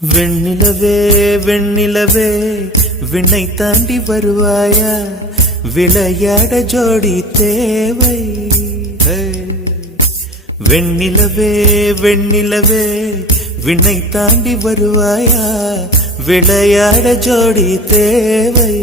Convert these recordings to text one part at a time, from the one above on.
வெண்ணிலவே வெண்ணிலவே விண்ணை தாண்டி வருவாயா, விளையாட ஜோடி தேவை. வெண்ணிலவே வெண்ணிலவே விண்ணை தாண்டி வருவாயா, விளையாட ஜோடி தேவை.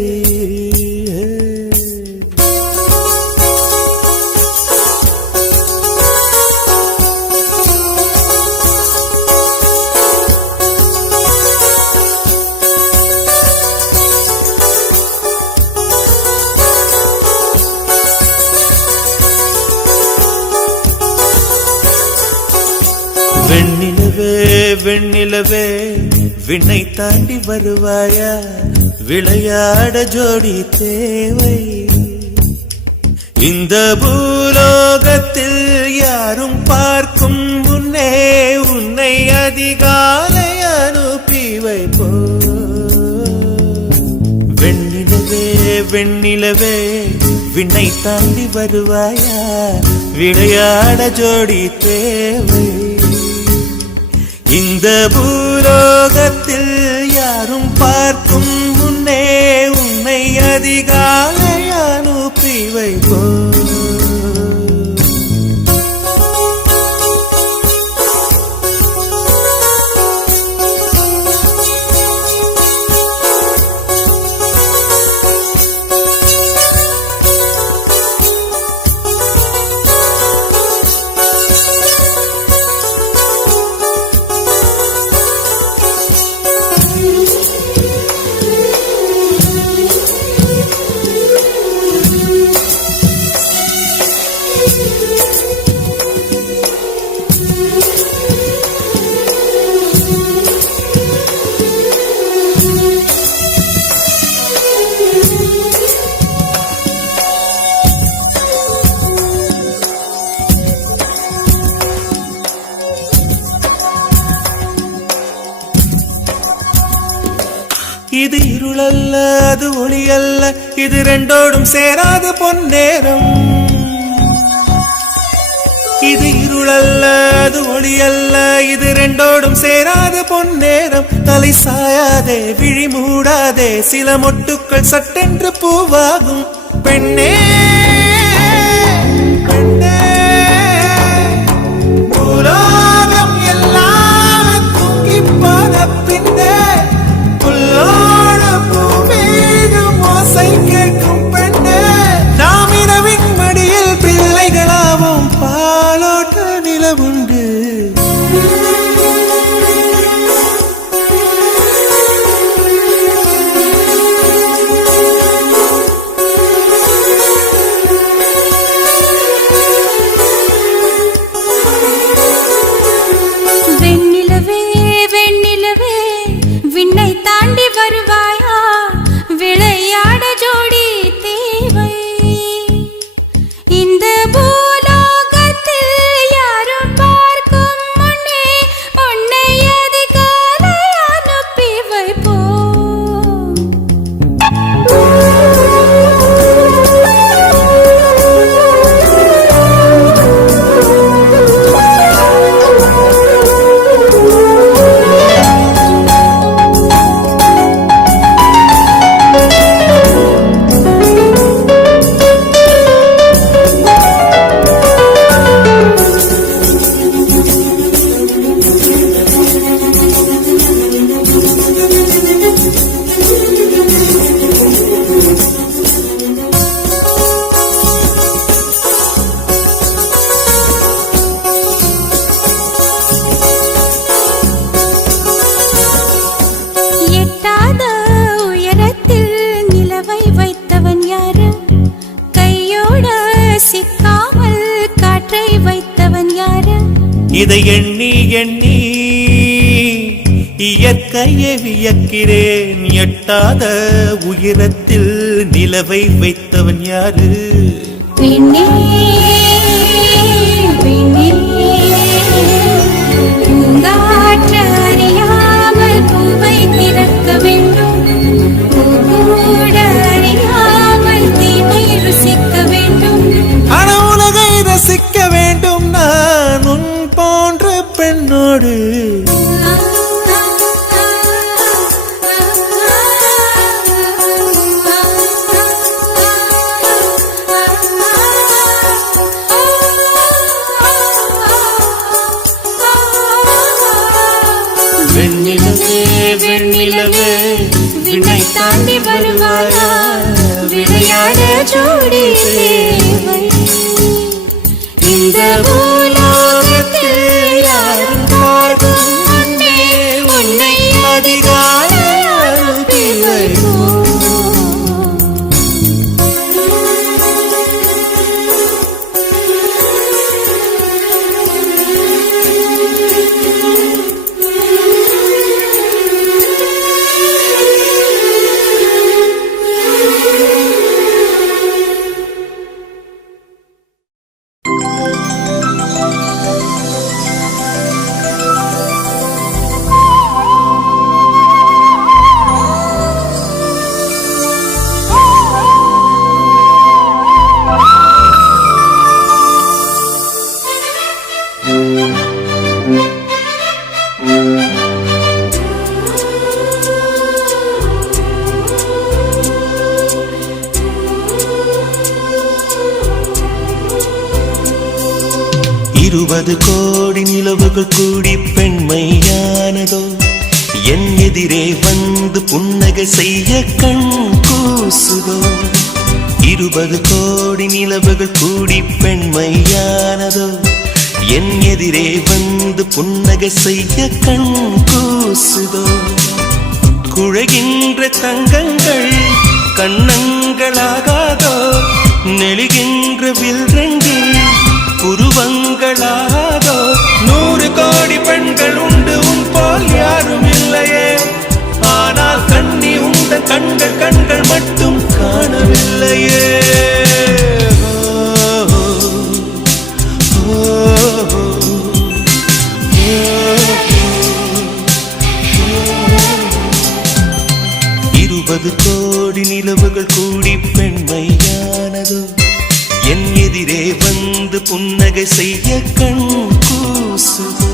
வெண்ணிலவே வெண்ணிலவே விண்ணை தாண்டி வருவாயா, விளையாட ஜோடி தேவை. இந்த பூலோகத்தில் யாரும் பார்க்கும் முன்னே உன்னை அதிகாலை அனுப்பி வைப்போ. வெண்ணிலவே வெண்ணிலவே விண்ணை தாண்டி வருவாயா, விளையாட ஜோடி தேவை. இந்த பூலோகத்தில் யாரும் பார்க்கும் முன்னே உன்னை அதிகாலை அனுப்பி வைப்போ. இது இருளல்ல அது ஒளி அல்ல, இது ரெண்டோடும் சேராத பொன்னேரம். இது இருளல்ல அது ஒளி அல்ல, இது ரெண்டோடும் சேராத பொன்னேரம். தலை சாயாதே விழி மூடாதே, சில மொட்டுக்கள் சட்டென்று பூவாகும். பெண்ணே பெண்ணே பூலோகம் எல்லாம் தூங்கி போன பின்னே கேட்கும் பெண்ணே, நாம் இரவின் மடியில் பிள்ளைகளாவும் பாலோட்ட நிலவுண்டு. வெண்ணிலவே வெண்ணிலவே விண்ணை தாண்டி வருவாயா, விளையாட ஜோடி தேவை. இந்த பூலோகத்தில் யாரும் பார்க்கும் முன்னே உன்னை அதிகாலை அனுப்பி வைப்போ. இதை எண்ணி எண்ணி இயற்கையை வியக்கிறேன். எட்டாத உயரத்தில் நிலவை வைத்தவன் யாரு? பெண்ணே பெண்ணே பூங்காற்று அறியாமல் பூவை திறக்க வேண்டும், பூக்கூட அறியாமல் தீமை ருசிக்க வேண்டும். ஆனா உலகை ரசிக்க வேண்டும் நான் உன் போன்ற பெண்ணோடு. வெண்ணிலவே வெண்ணிலவே விண்ணை தாண்டி வருவாயா விளையாட ஜோடி தேவை இந்த பூலோகத்தில் யாரும் பார்க்கும் முன்னே உன்னை அதிகாலை அனுப்பி வைப்போம். இருபது கோடி நிலவுகள் கூடி பெண்மையானதோ என் எதிரே வந்து புன்னகை செய்ய கண் கூசுதோ. 20 கோடி நிலவுகள் கூடி பெண்மையானதோ என் எதிரே வந்து புன்னகை செய்ய கண் கூசுதோ. குழைகின்ற தங்கங்கள் கண்ணங்களாகாதோ நெளிகின்ற வில்ரங்கில் உருவங்களாதோ. 100 கோடி பெண்கள் உண்டு உன் போல் யாரும் இல்லையே, ஆனால் கண்ணி உண்ட கண்கள் கண்கள் மட்டும் காணவில்லையே. இருபது கோடி நிலவுகள் கூடி பெண்மையானதோ என் எதிரே வந்து புன்னகை செய்ய கண் கூசுதோ.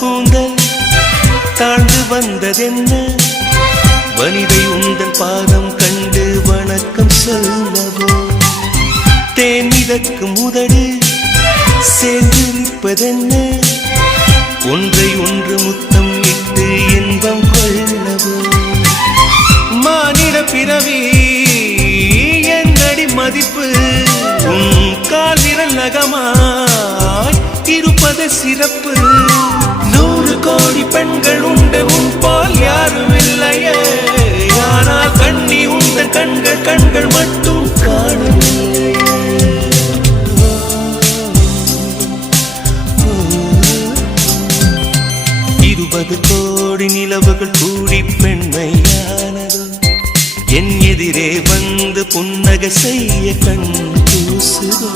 கூந்தல் தாழ்ந்து வந்ததென்ன, வனிதை உந்தன் பாதம் கண்டு வணக்கம் சொல்லவோ. தேன் மிதக்கும் உதடு சேர்ந்திருப்பதென்ன, ஒன்றை ஒன்று முத்தம் இட்டு இன்பம் கொள்ளவோ. மானிட பிறவி என்னடி மதிப்பு, உன் கால் விரல் நகமாய் இருப்பது சிறப்பு. 100 கோடி பெண்கள் உண்டு உன் போல் யாரும் இல்லையே, ஆனால் கண்ணி உந்த கண்கள் கண்கள் மட்டும் காணவில்லையே. 20 கோடி நிலவுகள் கூடி பெண்மையானதோ என் எதிரே வந்து புன்னகை செய்ய கண் கூசுதோ.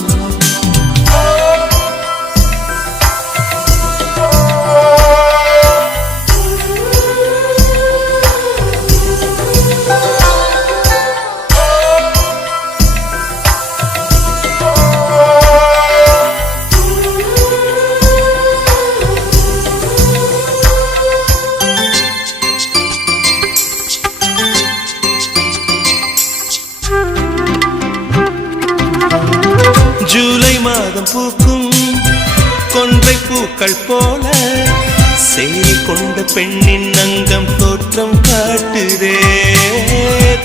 ஜூலை மாதம் பூக்கும் கொன்றை பூக்கள் போல சேலை கொண்ட பெண்ணின் அங்கம் தோற்றம் காட்டுதே.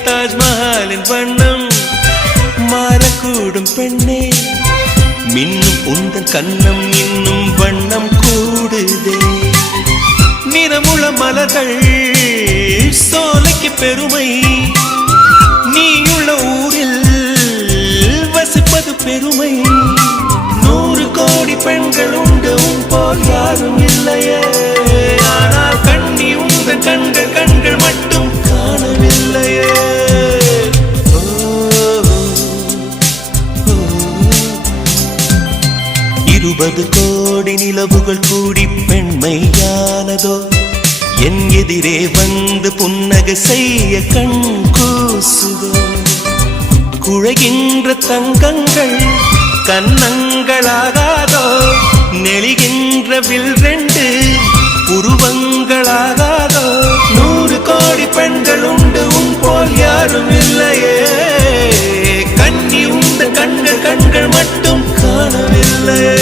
தாஜ்மஹாலின் வண்ணம் மாறக்கூடும் பெண்ணே, மின்னும் உந்தன் கண்ணம் இன்னும் வண்ணம் கூடுதே. நிறமுள மலர்கள் சோலைக்கு பெருமை, நீயுள்ள ஊரில் வசிப்பது பெருமை. 100 கோடி பெண்கள் உண்டு உன் போல் யாரும் இல்லையே, ஆனால் கண்ணி உந்த கண்கள் கண்கள் மட்டும் காணவில்லையே. 20 கோடி நிலவுகள் கூடி பெண்மையானதோ என் எதிரே வந்து புன்னகை செய்ய கண் கூசுதோ குழைகின்ற தங்கங்கள் கன்னங்களாகாதோ நெளிகின்ற வில் ரெண்டு உருவங்களாகாதோ 100 கோடி பெண்கள் உண்டு உன் போல் யாரும் இல்லையே கண்ணி உந்த கண்கள் கண்கள் மட்டும் காணவில்லையே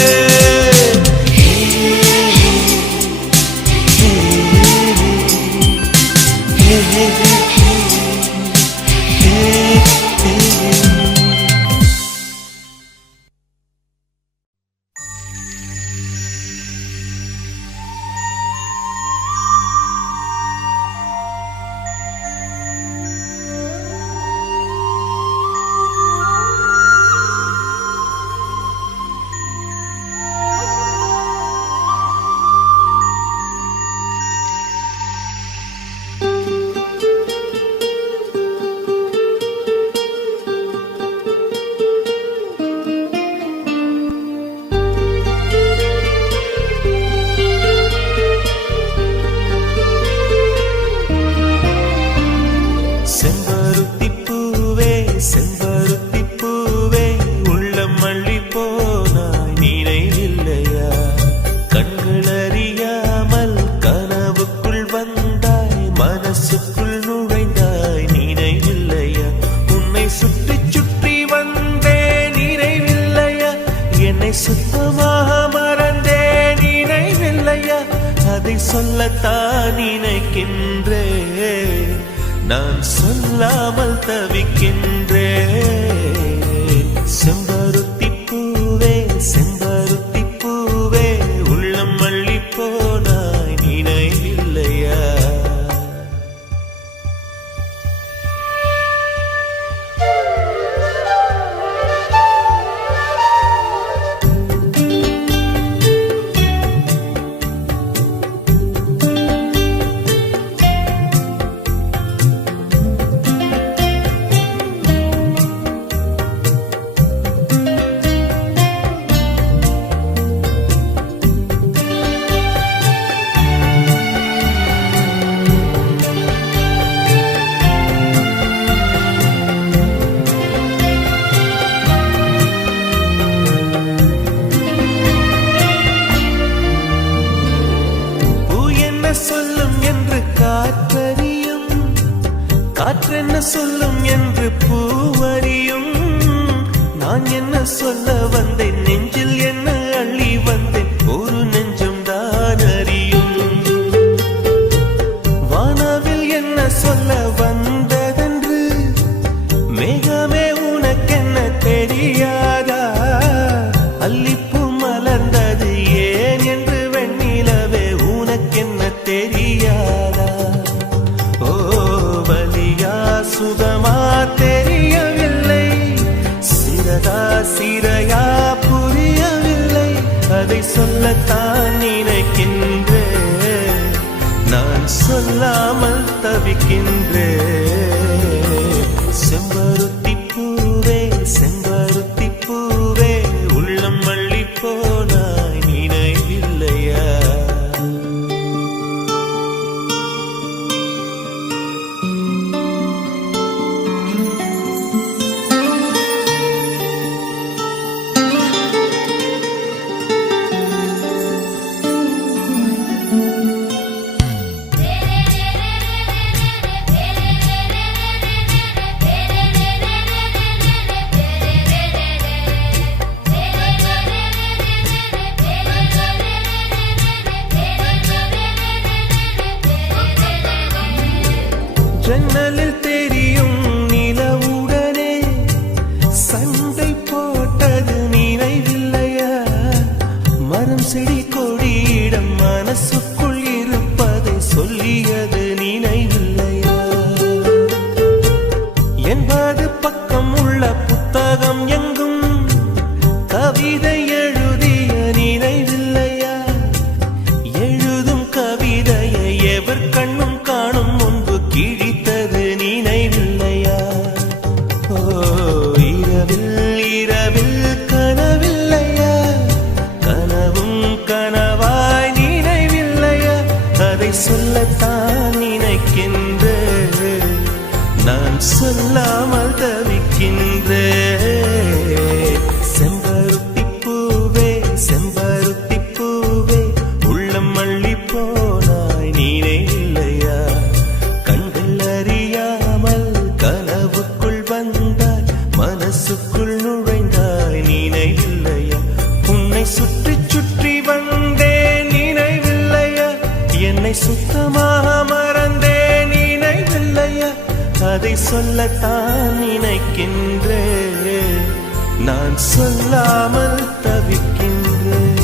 சொல்லத்தான் நினைக்கின்றேன் நான் சொல்லாமல் தவிக்கின்றேன் செம்பருத்தி பூவே செம்பருத்தி பூவே உள்ளம் மல்லி போனாய் நினைவில்லையா சொல்லும் என்று காற்றறியும் காற்றென்ன சொல்லும் என்று பூவறியும் நான் என்ன சொல்ல வந்தேன் நெஞ்சில் என்ன அள்ளி வந்தேன் ஒரு நெஞ்சம் தான் அறியும் வானவில் என்ன சொல்ல வந்ததென்று மேகமே உனக்கென்ன தெரியாதா அல்லிப்பூ மலர்ந்தது ஏன் என்று வெண்ணிலவே உனக்கென்ன தெரியாதா ஓ வலியா சுகமா தெரியவில்லை சிறதா சிறையா புரியவில்லை அதை சொல்லத்தான் நினைக்கின்றேன் நான் சொல்லாமல் தவிக்கின்றேன் செம்பருத்தி பூவே செம்பருத்தி பூவே உள்ளம் மல்லி போனாய் நினைவில்லையா ஜன்னலில் தெரியும் நிலவுடனே சண்டை போட்டது நினைவில்லையா மரம் செடி கொடியிடம் மனசுக்குள் இருப்பதை சொல்லியது நினைவில்லையா 80 பக்கம் உள்ள புத்தகம் எங்கும் கவிதை எழுதிய நினைவில்லையா எழுதும் கவிதையை எவர் கண்ணும் காணும் முன்பு கிழித்தது நினைவில்லையா ஓ இரவில் இரவில் கனவில்லையா கனவும் கனவாய் சொல்லத்தான் நினைக்கின்றேன், நான் சொல்லாமல் தவிக்கின்றேன். செம்பருத்தி பூவே செம்பருத்தி பூவே, உள்ளம் மள்ளி போனாய் நீனே இல்லையா? கண்கள் அறியாமல் கனவுக்குள் வந்தாய், மனசுக்குள் நுழைந்தாய் நீனே இல்லையா? உன்னை சுற்றி சுற்றி வந்தேன் நினைவில்லையா? என்னை சுத்தமாக மறந்தேன் நினைவில்லையா? அதை சொல்லத்தான் நினைக்கின்றேன், நான் சொல்லாமல் தவிக்கின்றேன்.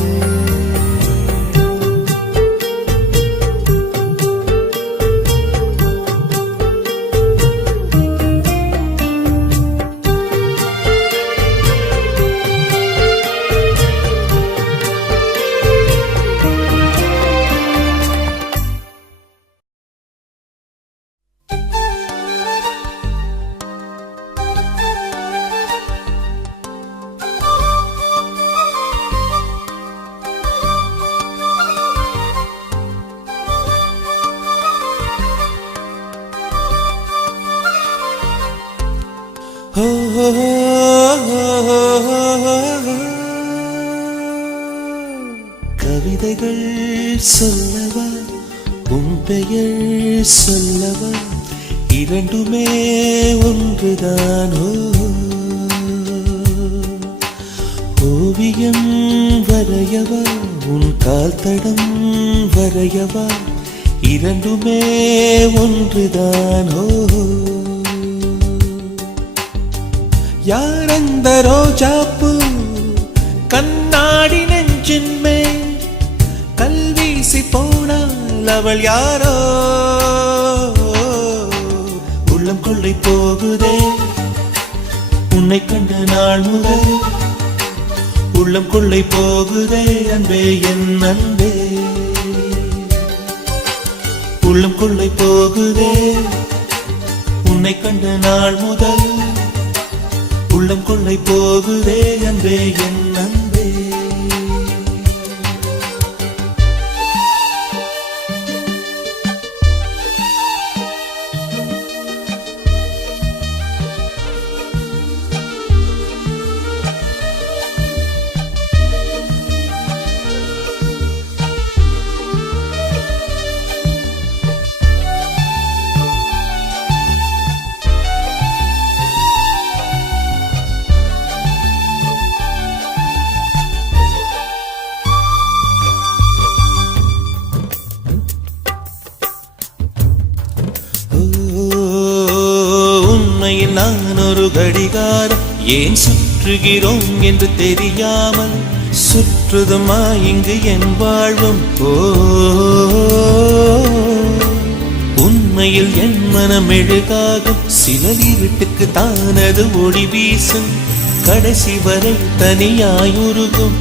கவிதைகள் சொல்லவா, உன் பெயர் சொல்லவா, இரண்டுமே ஒன்றுதான். ஓவியம் வரையவா, உன் கால் தடம் வரையவா, இரண்டுமே ஒன்றுதான். யார் அந்த ரோஜாப்பூ கண்ணாடி நெஞ்சின் மேல் கல்வீசி போனால் அவள் யாரோ? உள்ளம் கொள்ளை போகுதே உன்னை கண்ட நாள் முதல், உள்ளம் கொள்ளை போகுதே அன்பே என் அன்பே. உள்ளம் கொள்ளை போகுதே உன்னை கண்ட நாள் முதல், உள்ளம் கொள்ளை போகுதே அன்பே என் அன்பே. நான் ஒரு கடிகாரம், ஏன் சுற்றுகிறோம் என்று தெரியாமல் சுற்றுதுமா இங்கு என் வாழ்வும். உண்மையில் என் மனம் மெழுகாகும், சிலர் இருட்டுக்கு தானது ஒளி வீசும், கடைசி வரை தனியாயுருகும்.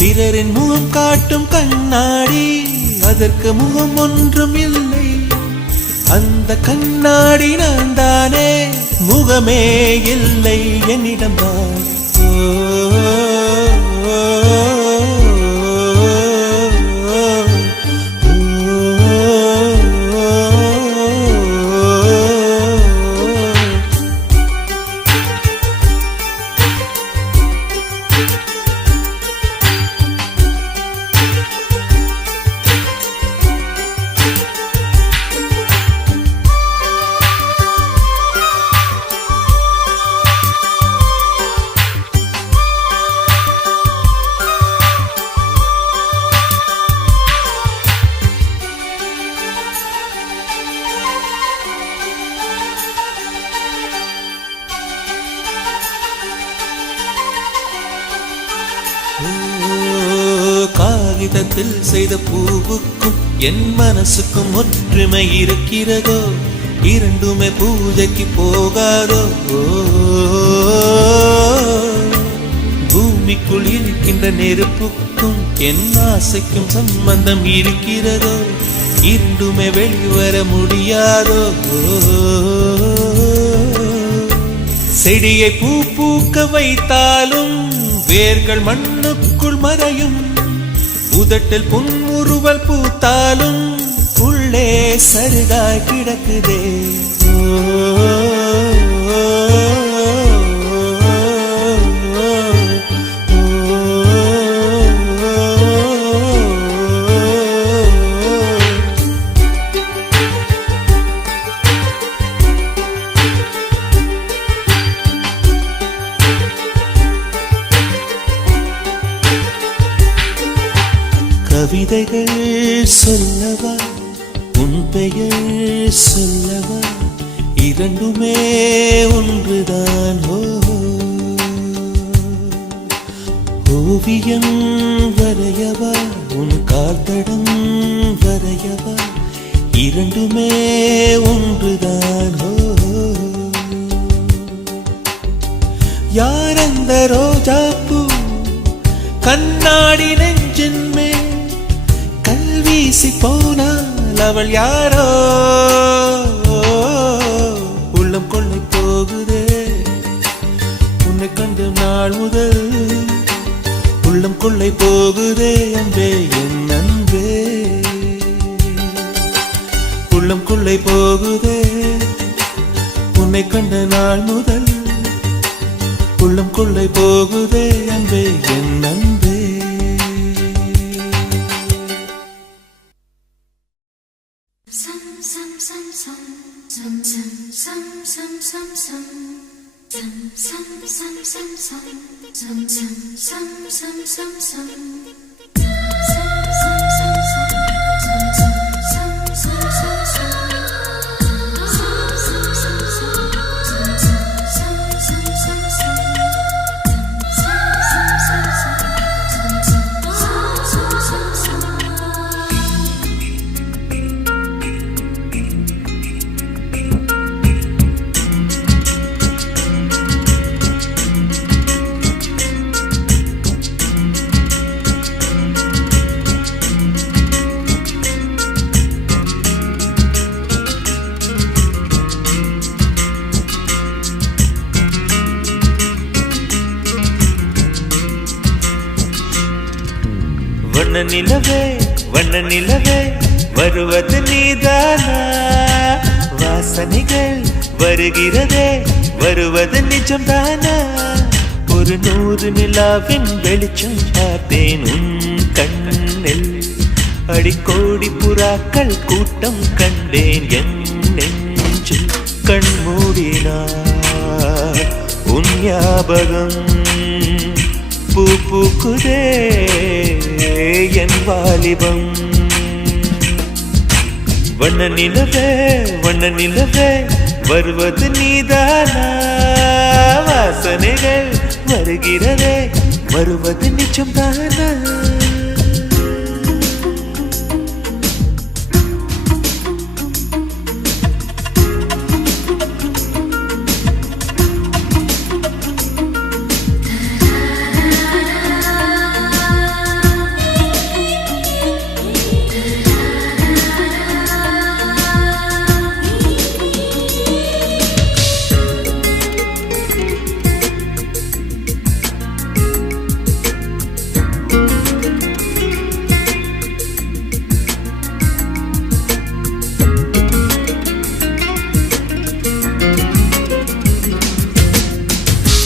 பிறரின் முகம் காட்டும் கண்ணாடி, அதற்கு முகம் ஒன்றும் இல்லை, அந்த கண்ணாடி நான் தானே, முகமே இல்லை என்னிடம்தான். காகிதத்தில் செய்த பூவுக்கும் என் மனசுக்கும் ஒற்றுமை இருக்கிறதோ? இரண்டுமே பூஜைக்கு போகாதோ? பூமிக்குள் இருக்கின்ற நெருப்புக்கும் என் ஆசைக்கும் சம்பந்தம் இருக்கிறதோ? இரண்டுமே வெளிவர முடியாதோ? செடியை பூ பூக்க வைத்தாலும் வேர்கள் மண்ணுக்குள் மறையும், உதட்டில் புன்முறுவல் பூத்தாலும் உள்ளே சருகாய் கிடக்குதே. கவிதைகள் சொல்லவா உன் பெயர் சொல்லவா இரண்டுமே ஒன்றுதான். ஓவியம் வரையவா உன் கால்தடம் வரையவா இரண்டுமே ஒன்றுதான். யார் அந்த ரோஜாப்பூ கண்ணாடி நெஞ்சின் மேல் வீசி போனால் அவள் யாரோ? உள்ளம் கொள்ளை போகுதே உன்னை கண்டு நாள் முதல். உள்ளம் கொள்ளை போகுதே அன்பே என் அன்பே. உள்ளம் கொள்ளை போகுதே உன்னை கண்ட நாள் முதல். உள்ளம் கொள்ளை போகுதே அன்பே என் அன்பே. வண்ண நிலவே வண்ண நிலவே வருவது நீதானா? வாசனைகள் வருகிறதே வருவது நிஜம்தானா? ஒரு 100 நிலாவின் வெளிச்சம் பார்த்தேன் உன் கண்ணில். அடிக்கோடி புறாக்கள் கூட்டம் கண்டேன் என் நெஞ்சில். கண் மூடினார் உன் ஞாபகம் பூ பூக்குதே என் வாலிபம். வண்ண நிலவே வருவது நீதானா? வாசனைகள் வருகிறதே வருவது நிஜம்தானா?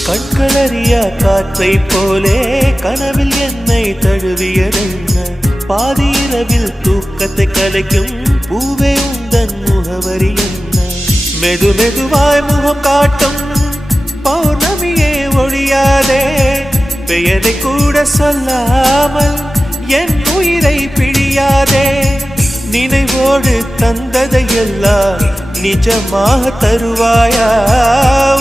கண்களறியா காற்றை போலே கனவில் என்னை தழுவியதென்ன? பாதி இரவில் தூக்கத்தை கலைக்கும் பூவே உந்தன் முகவரி என்ன? மெது மெதுவாய் முகம் காட்டும் பௌர்ணமியே ஒழியாதே. பெயரை கூட சொல்லாமல் என் உயிரை பிழியாதே. நினைவோடு தந்ததையெல்லாம் நிஜமாக தருவாயா?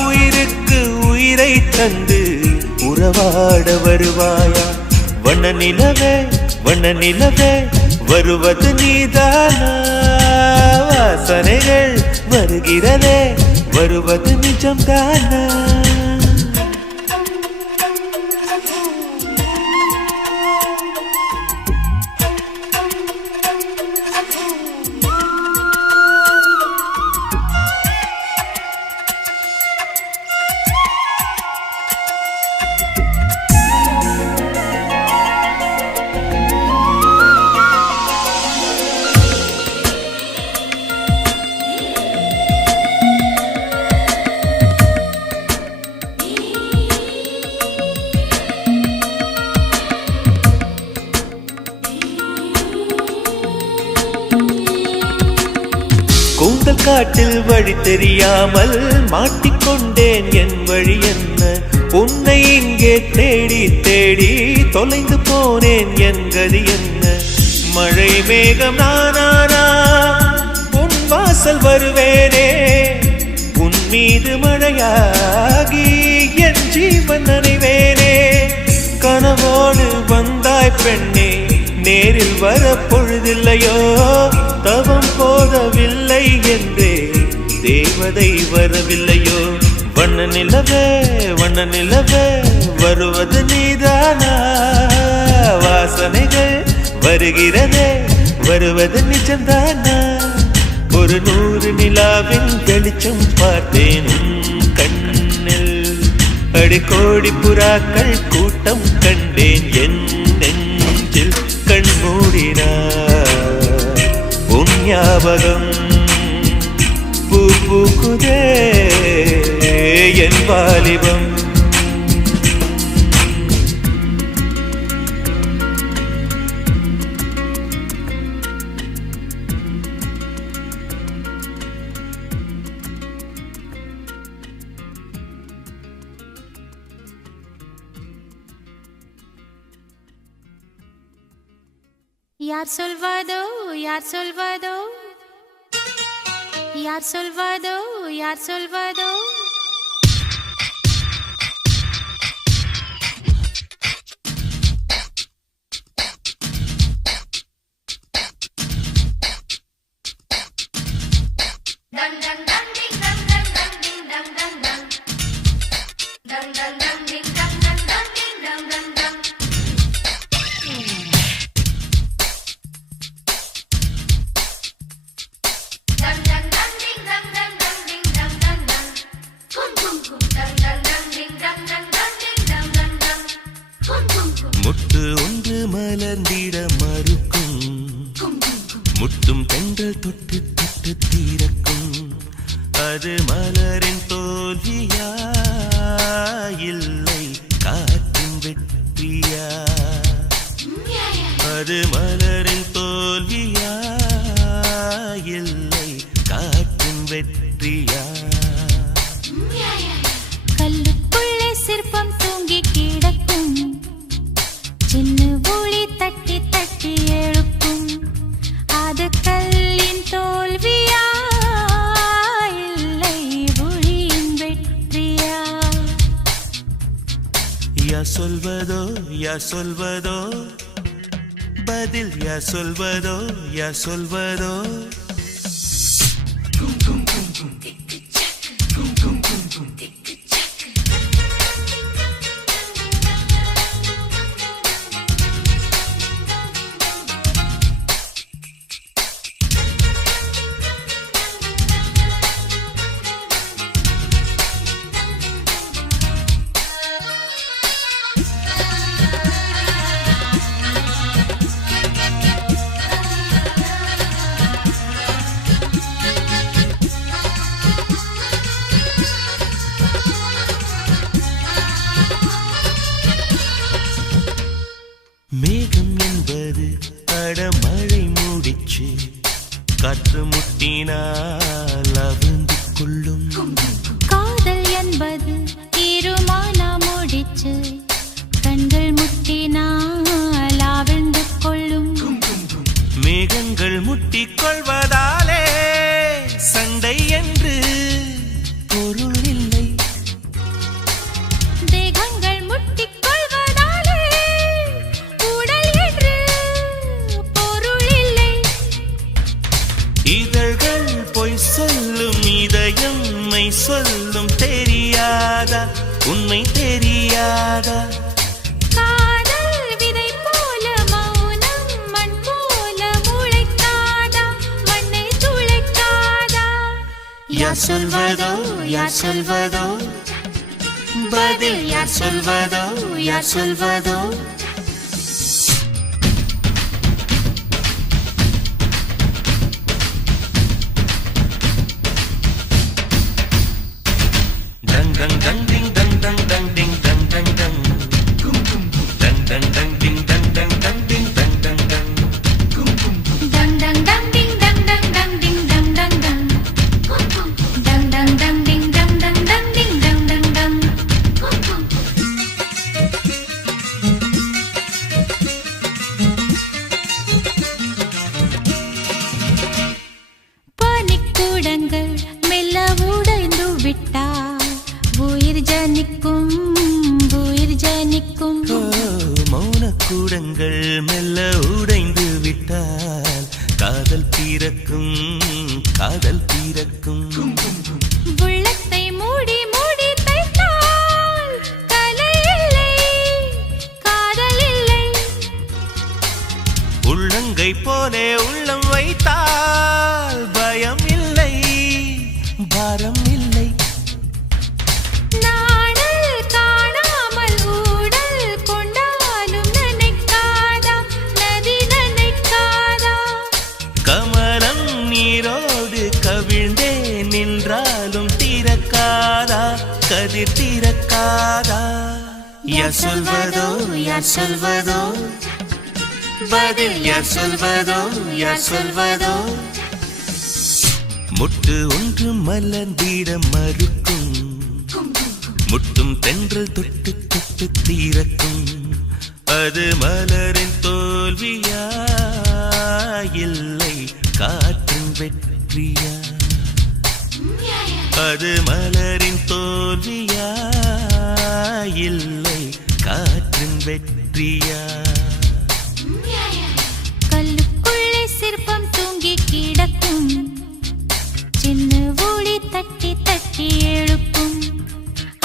உயிருக்கு உயிரை தந்து உறவாட வருவாயா? வண்ண நிலவே வருவது நீதானா? வாசனைகள் வருகிறதே வருவது நிஜம்தானா? ஊசல் காட்டில் வழி தெரியாமல் மாட்டிக்கொண்டேன் என் வழி என்ன உன்னை இங்கே தேடி தேடி தொலைந்து போனேன் என் கதி என்ன மழை மேகம் நானானா உன் வாசல் வருவேனே உன் மீது மழையாகி என் ஜீவன் நனைவேனே கனவோடு வந்தாய் பெண்ணே நேரில் வர பொழுதில்லையோ தவம் போதவில்லை என்றே தேவதை வரவில்லையோ வண்ண நிலவே வருவது நீதானா வாசனைகள் வருகிறதே வருவது நிஜம்தானா ஒரு 100 நிலாவின் வெளிச்சம் பார்த்தேன் கண்ணில் அடிக்கோடி புறாக்கள் கூட்டம் கண்டேன் என் நெஞ்சில் கண் மூடினார் உன் ஞாபகம் பூ பூக்குதே என் வாலிபம் யார் சொல்வதோ யார் சொல்வதோ யார் சொல்வதோ யார் சொல்வதோ முட்டு ஒன்று மலர்ந்திட மறுக்கும் முட்டும் பெண்கள் தொட்டு தொட்டு தீரக்கும் அது மலரின் தோல்வியா இல்லை காற்றின் வெற்றியா அது மலரின் தோல்வியா இல்லை காற்றின் வெற்றியா கல்லுக்குள்ளே சிற்பம் தூங்கி கிடக்கும் சின்ன ஒளி தட்டி தட்டி எழுப்பும் அது கல்லின் தோல்வியா இல்லை ஒளியின் வெற்றியா யா சொல்வதோ பதில் யா சொல்வதோ மேகம் என்பது அடமழை மூடிச்சு காற்று முட்டினால் அவிழ்ந்து கொள்ளும் காதல் என்பது தீருமானா முடிச்சு கண்கள் முட்டினால் அவிழ்ந்து கொள்ளும் மேகங்கள் முட்டிக் கொள்வதாலே சண்டை என்று பொருள் இல்லை தேகங்கள் முட்டிக் கொள்வதாலே உடல் என்று பொருள் இல்லை இதழ்கள் பொய் சொல்லும் இதயம் மெய் சொல்லும் தெரியாதா உண்மை தெரியாதா காதல் விதை போல மௌனம் மண் போல முளைக்காதா மண்ணை துளைக்காதா யார் சொல்வதோ பதில் யார் சொல்வதோ dang dang dang ding dang dang dang ding dang dang dang dang dang dang ding dang dang dang ding dang dang dang dang dang dang ding dang dang dang ding dang dang dang உள்ளங்கை போலே உள்ளம் வைத்தால் பயம் இல்லை பாரம் இல்லை. நாடல் காணாமல் ஊடல் கொண்டாலும் நினைக்காதா நதி நினைக்காதா. கமலம் நீரோடு கவிழ்ந்தே நின்றாலும் தீரக்காதா கதிர் தீரக்காதா. யார் சொல்வதோ யார் சொல்வதோ பதில் யார் சொல்வதோ யார் சொல்வதோ. முட்டு ஒன்று மலர்ந்திட மறுக்கும் முட்டும் தென்றல் தொட்டு தொட்டு தீரக்கும். அது மலரின் தோல்வியா இல்லை காற்றின் வெற்றியா. அது மலரின் தோல்வியா இல்லை காற்றின் வெற்றியா. கல்லுக்குள்ளே சிற்பம் தூங்கி கிடக்கும் சின்ன ஒளி தட்டி தட்டி எழுப்பும்.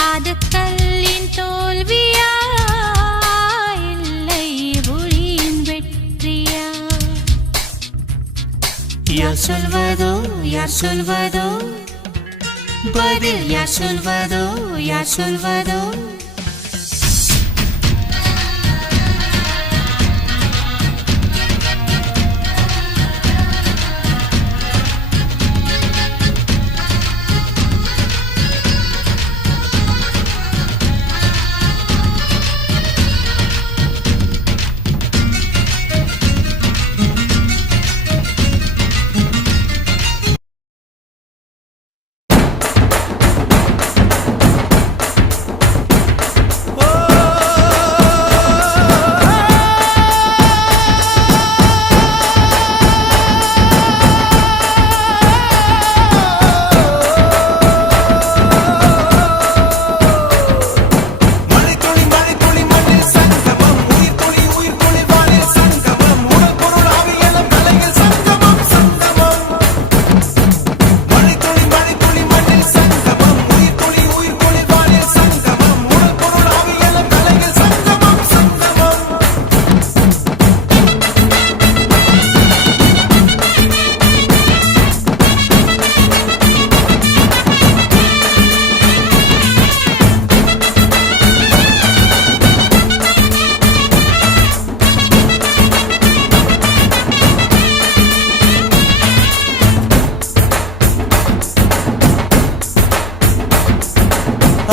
அது கல்லின் தோல்வியா இல்லை ஒளியின் வெற்றியா. யார் சொல்வதோ யார் சொல்வதோ பதில் யார் சொல்வதோ யார் சொல்வதோ.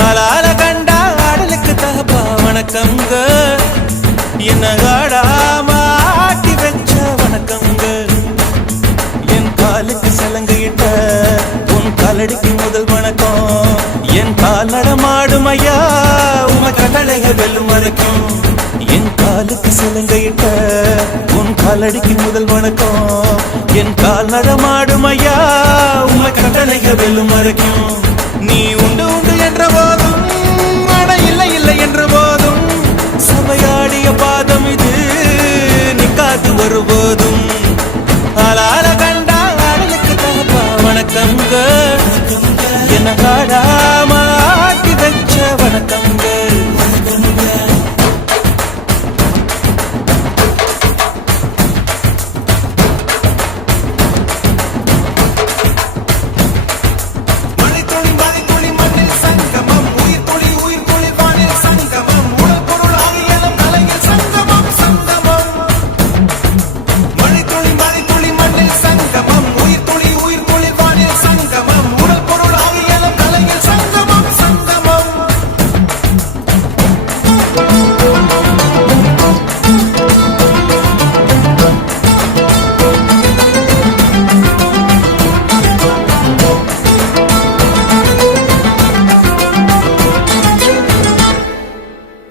ஆளால கண்டா ஆடலுக்கு தகப்பா வணக்கங்க. என்ன ஆடாம ஆட்டி வச்ச வணக்கங்க. என் காலுக்கு சலங்கையிட்ட உன் காலடிக்கு முதல் வணக்கம். என் கால் நடமாடும் ஐயா உம கடலைக வெல்லும் வரைக்கும். என் காலுக்கு சலங்கையிட்ட உன் காலடிக்கு முதல் வணக்கம். என் கால் நடமாடும் ஐயா உம கடலைக வெல்லும் வரைக்கும். நீ உண்டு உண்டு என்ற போதும் அட இல்லை இல்லை என்ற போதும் சபையாடிய பாதம் இது நிக்காது ஒருபோதும். ஆளால கண்டா ஆடலுக்கு தகப்பா வணக்கங்க. என்ன ஆடாம ஆட்டி வச்ச வணக்கங்க.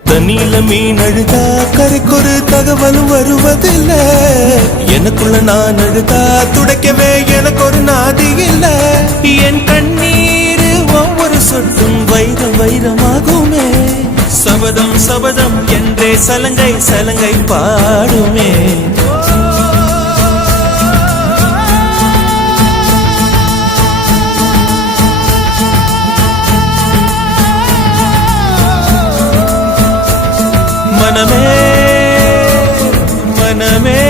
தண்ணியில மீன் அழுதா கரைக்கொரு தகவலும் வருவதில்லை. எனக்குள்ள நான் அழுதா துடைக்கவே எனக்கு ஒரு நாதி இல்லை. என் கண்ணீர் ஒவ்வொரு சொட்டும் வைரம் வைரமாகுமே. சபதம் சபதம் என்றே சலங்கை சலங்கை பாடுமே. மனமே மனமே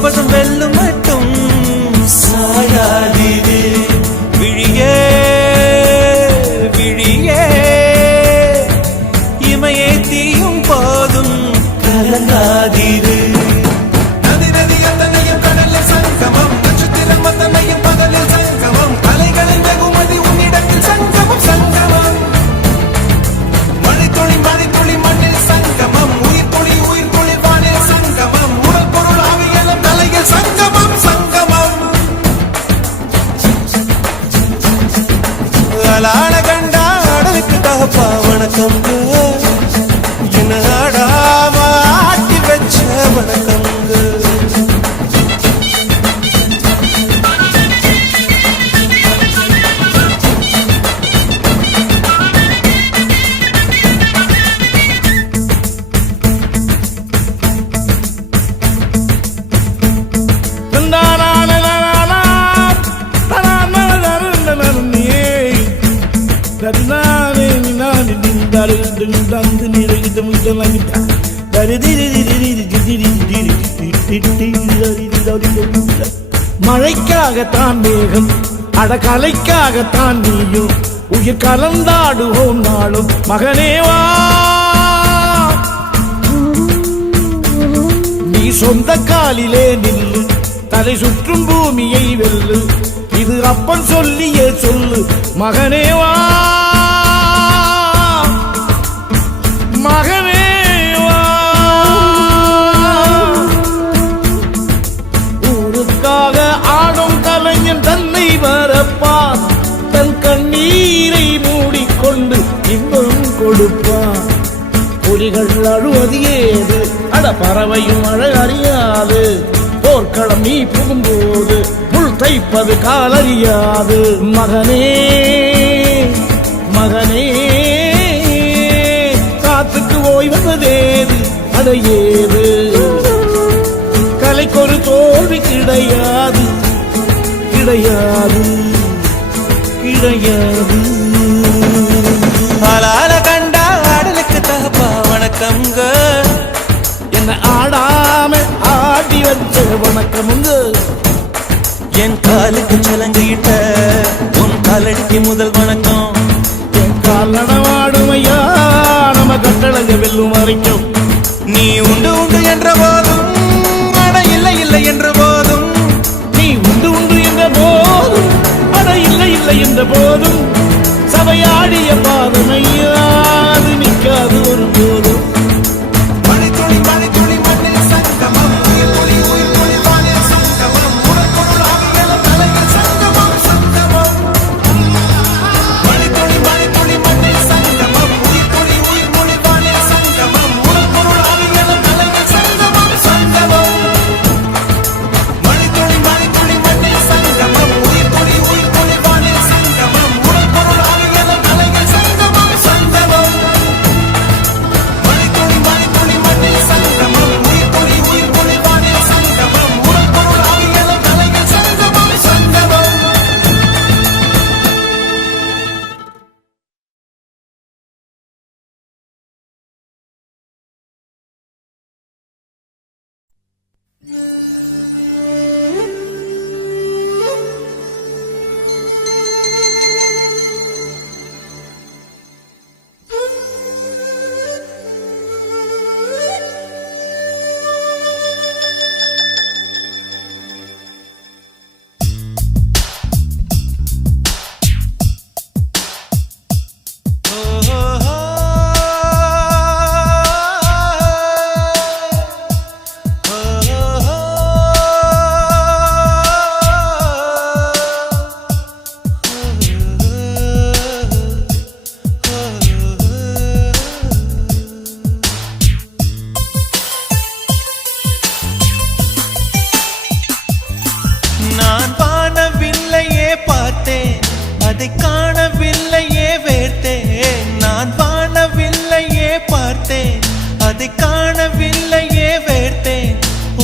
பவசம் வெல்லும் மட்டும் சாயாதீரே விழியே விழியே இமையே தீயும் போதும் கலங்காதீரே நதி நதி அத்தனையும் கடலில் சங்கமம் நட்சத்திரம் அத்தனையும் பகலில் சங்கமம் கலைகளின் வெகுமதி உன்னிடத்தில் சங்கமம் சங்கமம் மழைத்துளி மழைத்துளி மண்ணில் சங்கமம் உயிர் துளி வானில் சங்கமம் உடல் பொருள் ஆவியலும் தலையில் சங்கமம் சங்கமம் அலான கண்டா அடலுக்கு தகப்பா வணக்கம் என்ன ஆடாம ஆட்டி வச்ச வணக்கம் மழைக்காகத்தான் மேகம் அடகலைக்காகத்தான் நீயும் உயிர் கலந்தாடுவோம் நாளும் மகனேவா நீ சொந்த காலிலே நில்லு தலை சுற்றும் பூமியை வெல்லு இது அப்பன் சொல்லியே சொல்லு மகனேவா மகனேவா ஊருக்காக ஆடும் கலைஞன் தன்னை வரப்பான் தன் கண்ணீரை மூடிக்கொண்டு இன்பம் கொடுப்பான் புலிகள் அழுவது ஏது அட பறவையும் அழகறியாது போர்க்களம் நீ புகும்போது முள் தைப்பது காலறியாது மகனே மகனே காத்துக்கு ஓய்வதேது அடையேது கலைக்கொரு தோல்வி கிடையாது கிடையாது கிடையாது ஆளால கண்டா ஆடலுக்கு தகப்பா வணக்கம்ங்க என்ன ஆடாம ஆடி வச்ச வணக்கமுங்க என் காலுக்கு சலங்கிட்ட உன் காலடிக்கு முதல் வணக்கம் என் கால் நடவாடுமையா நம்ம கட்டளங்க வெல்லும் வரைக்கும் நீ உண்டு உண்டு என்ற போதும் அட இல்லை இல்லை என்ற போதும் நீ உண்டு உண்டு என்ற போதும் அட இல்லை இல்லை என்ற போதும் சபையாடிய பாதமையா அது நிற்காது ஒரு போதும் மழைத்துளி மழைத்துளி மண்ணில் சங்கமம் உயிர் துளி வானில் சங்கமம் உடல் பொருள் ஆவியலும் தலையில் சங்கமம் சங்கமம் மழைத்துளி மழைத்துளி மண்ணில் சங்கமம் உயிர் துளி வானில் சங்கமம் உடல் பொருள் ஆவியலும் தலையில் சங்கமம் சங்கமம் மழைத்துளி மழைத்துளி மண்ணில் சங்கமம் உயிர் துளி வானில் சங்கமம் உடல் பொருள் ஆவியலும் தலையில் சங்கமம் சங்கமம் மழைத்துளி மழைத்துளி மண்ணில் சங்கமம் உயிர் துளி வானில் சங்கமம் உடல் பொருள் ஆவியலும் தலையில் சங்கமம் சங்கமம் நான் வானவில்லையே பார்த்தேன் அதை காணவில்லையே வேர்த்தேன் நான் வானவில்லையே பார்த்தேன் அதை காணவில்லையே வேர்த்தேன்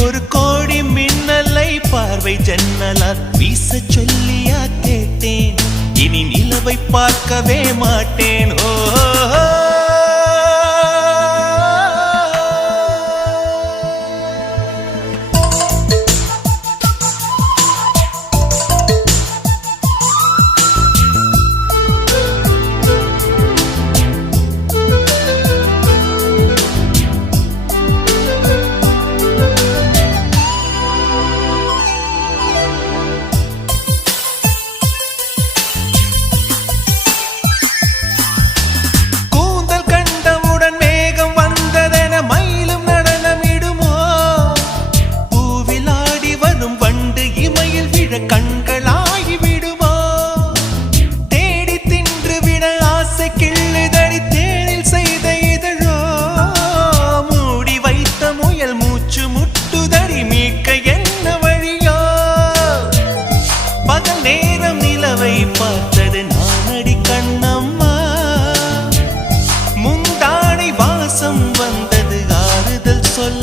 ஒரு கோடி மின்னலை பார்வை ஜன்னலால் வீச சொல்லியா கேட்டேன் இனி நிலவை பார்க்கவே மாட்டேன் ஓ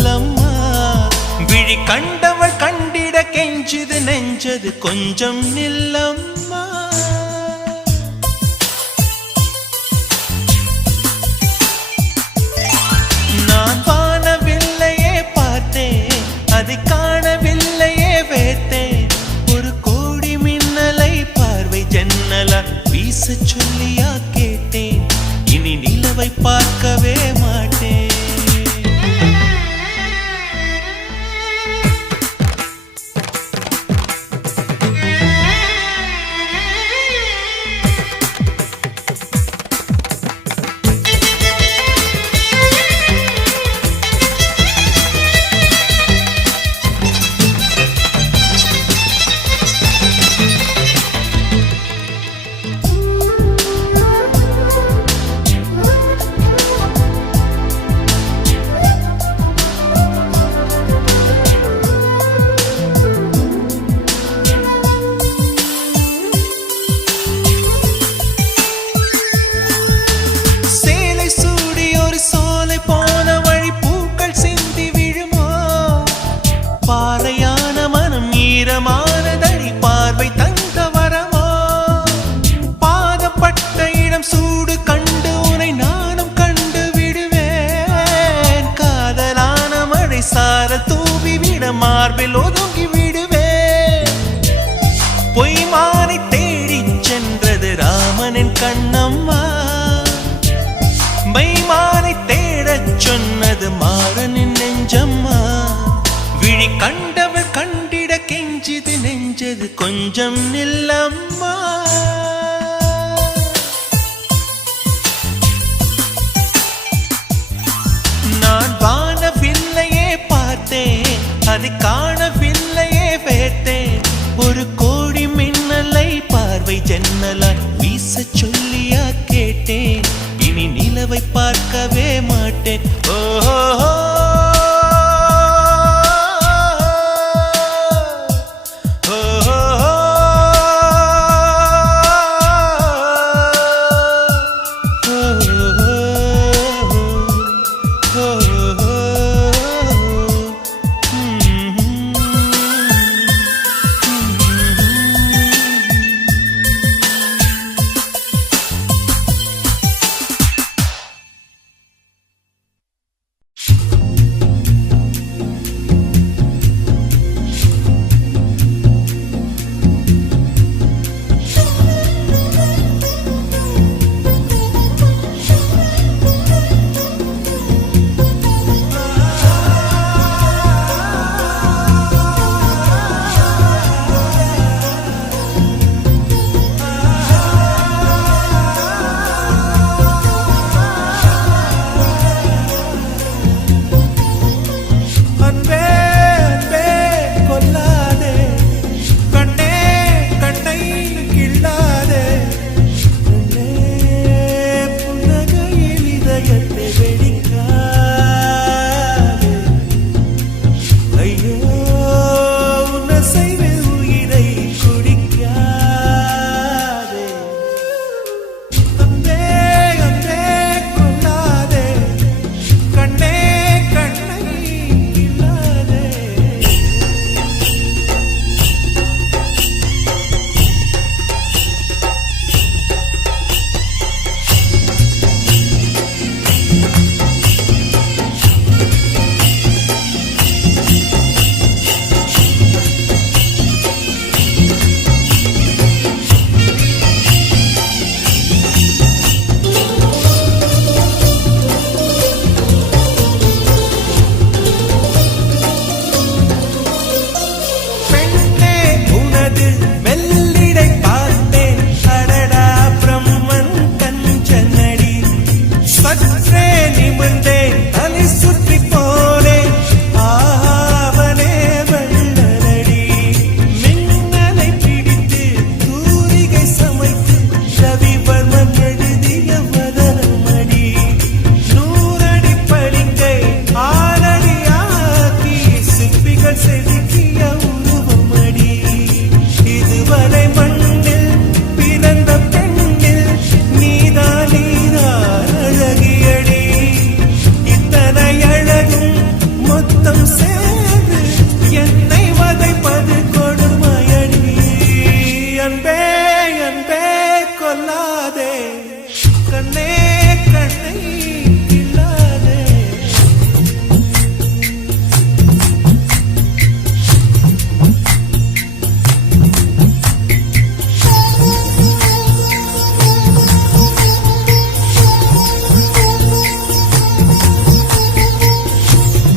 சொல்லம்மா. விழி கண்டவள் கண்டிட கெஞ்சுது நெஞ்சது கொஞ்சம் நில்லம்மா. நான் வானவில்லையே பார்த்தேன், அதை காணவில்லையே வேத்தேன். ஒரு கோடி மின்னலை பார்வை ஜன்னலா வீச சொல்லியா கேட்டேன். இனி நிலவை பார்க்கவே மாட்டேன். சூடு கண்டு உனை நானும் கண்டு விடுவேன். காதலான மழை சார தூவி விட மார்பில் ஒதுங்கி விடுவேன். பொய்மானை தேடிச் சென்றது ராமனின் கண்ணம்மா. மைமானை தேடச் சொன்னது மாறனின் நெஞ்சம்மா. விழி கண்டவள் கண்டிட கெஞ்சிது நெஞ்சது கொஞ்சம் நில்லம்மா. நான் வானவில்லையே பார்த்தேன், அதை காணவில்லையே வேட்டேன். ஒரு கோடி மின்னலை பார்வை ஜன்னலா வீச சொல்லியா கேட்டேன். இனி நிலவை பார்க்கவே மாட்டேன். ஓஹோ சேர்ந்து என்னை வதைப்பது கொடுமையடி. அன்பே அன்பே கொல்லாதே, கண்ணே கண்ணை கிள்ளாதே.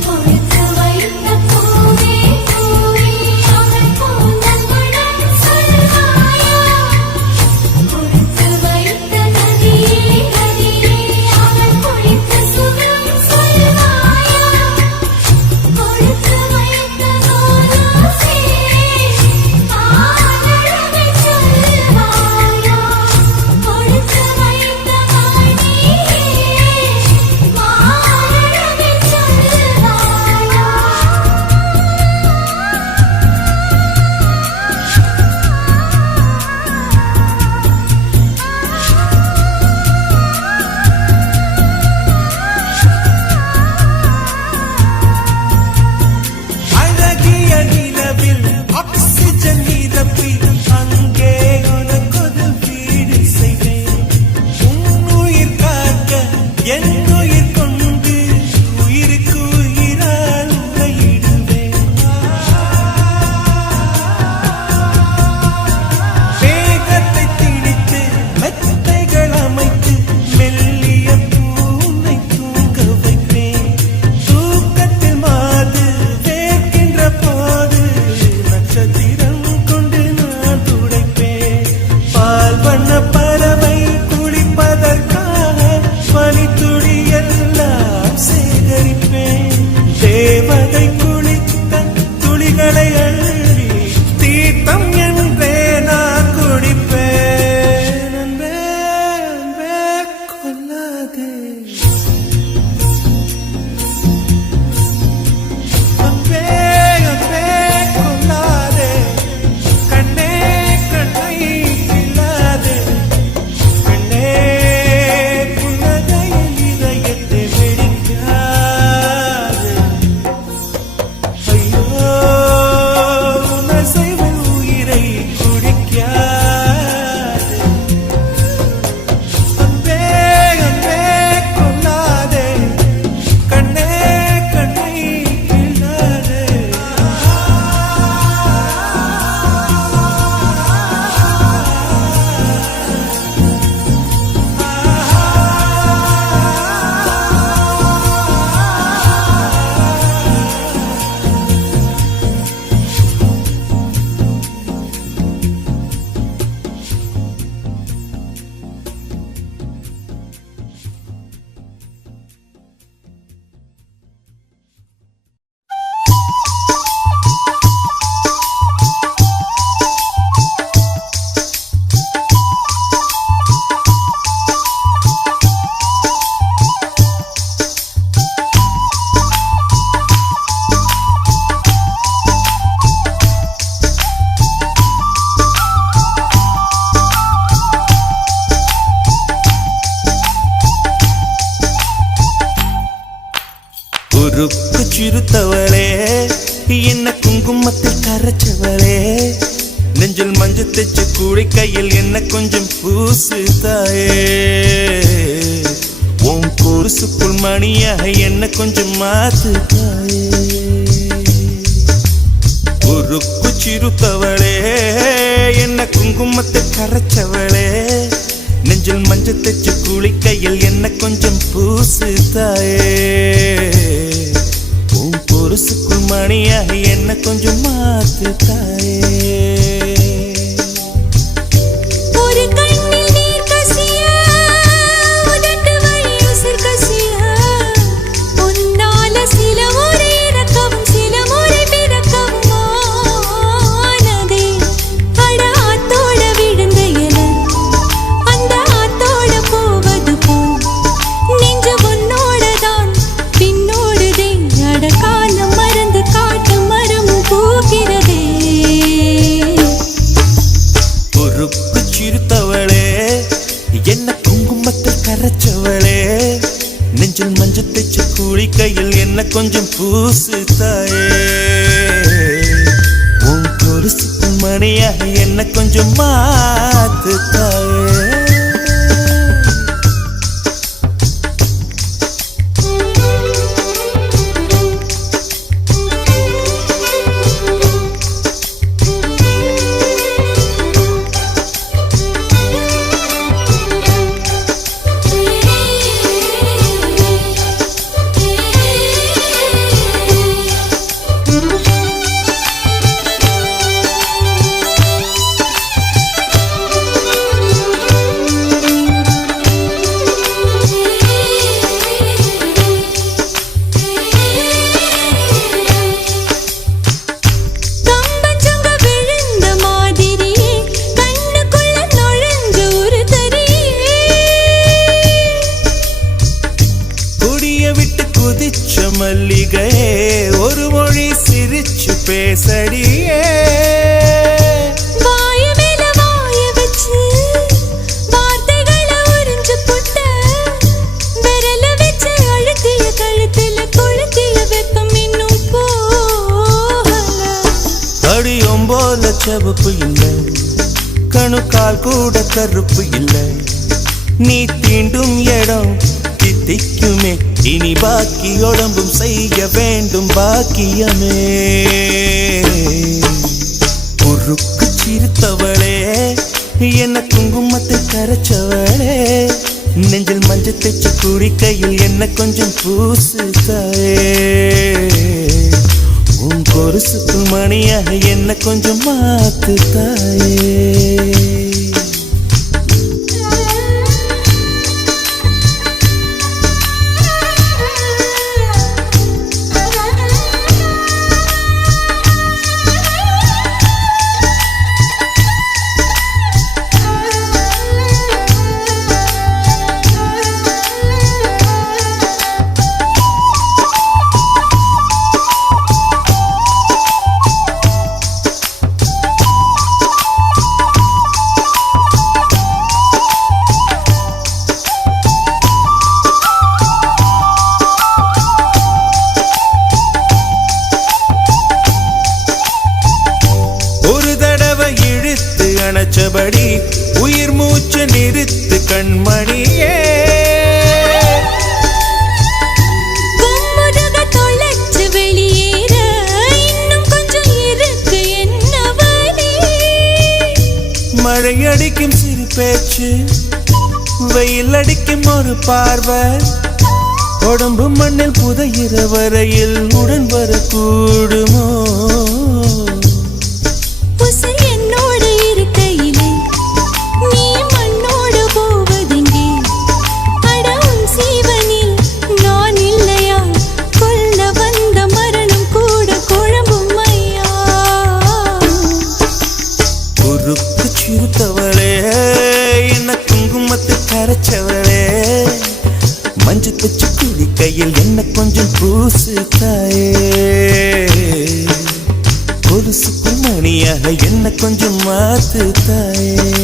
கொடுத்து வைத்த பூவே பூவே அவள் கூந்தல்குழல் சொல்வாயா. கொடுத்து வைத்த நதியே நதியே அவள் குளித்த சுகம் சொல்வாயா. கொடுத்து வைத்த நூலாசே காதழகை சொல்வாயா. கொடுத்து வைத்த மணியே மாரழகை சொல்வாயா. அழகிய நிலவில் ஆக்சிஜன் நிரப்பி அங்கே உனக்கொரு வீடு செய்வேன். உன் உயிர் காக்க என் உயிர் கொண்டு உயிருக்கு உயிரால் உயிடுவேன். வேகத்தை திணித்து மெத்தைகள் அமைத்து மெல்லிய பூனை தூங்க வைப்பேன். தூக்கத்தில் மாது வேர்க்கின்ற போது நட்சத்திரம் கொண்டு நான் துடைப்பேன். பால் வண்ண பறவை குளிப்பதற்காக பனித்துளி எல்லாம் சேகரிப்பேன். தேவதை குளித்த துளிகளை அள்ளி தீர்த்தம் என்றே நான் குடிப்பேன். அன்பே அன்பே கொல்லாதே, அன்பே அன்பே கொல்லாதே, கண்ணே கண்ணை கிள்ளாதே. கண்ணே புன்னகையில் இதயத்தை வெடிக்காதே. ஐயோ உன் அசைவில் உயிரை குடிக்காதே. அன்பே அன்பே கொல்லாதே, கண்ணே கண்ணை கிள்ளாதே. உருக்கு சிறுத்தவளே, என்ன குங்குமத்தில் கரைச்சவளே, நெஞ்சில் மஞ்சள் தைச்சு கூடி கையில் என்ன கொஞ்சம் பூசு தாயே. உன் கொலுசுக்குள் மணியாக என்ன கொஞ்சம் மாத்து தாயே. உருக்கு சிறுத்தவளே, என்ன குங்குமத்தில் கரைச்சவளே, நெஞ்சில் மஞ்சள் தைச்சு குளிக்கையில் என்ன கொஞ்சம் பூசு தாயே. உன் பொருசுக்குள் மணியாக என்ன கொஞ்சம் மாத்து தாயே. ஒரு கண்ணில் நீர் கசிய உதட்டு வழி உசிர் கசிய உன்னால சில முறை இறக்கவும் சில முறை பிறக்கவும் ஆனதே. அட ஆத்தோட விழுந்த இல அந்த ஆத்தோட போவது போல் நெஞ்சு உன்னோடதான் பின்னோடுதே. அட காலம் மறந்து காட்டு மரமும் பூக்கிறதே. கொஞ்சம் பூசு தாயே உன் கொலுசுக்கு மணியாக என்ன கொஞ்சம் மாத்து தாயே மல்லிகே ஒரு மொழி சிரிச்சு பேசடியே வாய மேல வாய வச்சு வார்த்தைகளை உறிஞ்சு புட்ட விரல வச்சு அழுத்திய கழுத்துல கொளுத்திய வெப்பம் இன்னும் போகல அடியும் போல செவப்பு இல்லை கணுக்கால் கூட கருப்பு இல்லை நீ தீண்டும் இடம் தித்திக்குமே இனி பாக்கி உடம்பும் செய்ய வேண்டும் பாக்கியமே குறுக்கு சிரித்தவளே என்ன குங்குமத்தை கரைச்சவளே நெஞ்சில் மஞ்சள் தைச்சு குடிக்கையில் என்ன கொஞ்சம் பூசு தாயே உன் கொலுசுக்கு மணியாக என்ன கொஞ்சம் மாத்து தாயே அணைச்சபடி உயிர் மூச்சு நிறுத்து கண்மணியே கும்முருக தொலைச்சு வெளியேற இன்னும் கொஞ்சம் இருக்கு என்ன வழி மழை அடிக்கும் சிறு பேச்சு வெயில் அடிக்கும் ஒரு பார்வை உடம்பு மண்ணில் புதையிற வரையில் உடன் வரக்கூடுமோ சிறுத்தவளே என்ன குங்குமத்தை கரைச்சவளே மஞ்சு தச்சு குடி கையில் என்ன கொஞ்சம் பூசு தாயே கொலுசுக்கு மணியாக என்ன கொஞ்சம் மாத்து தாயே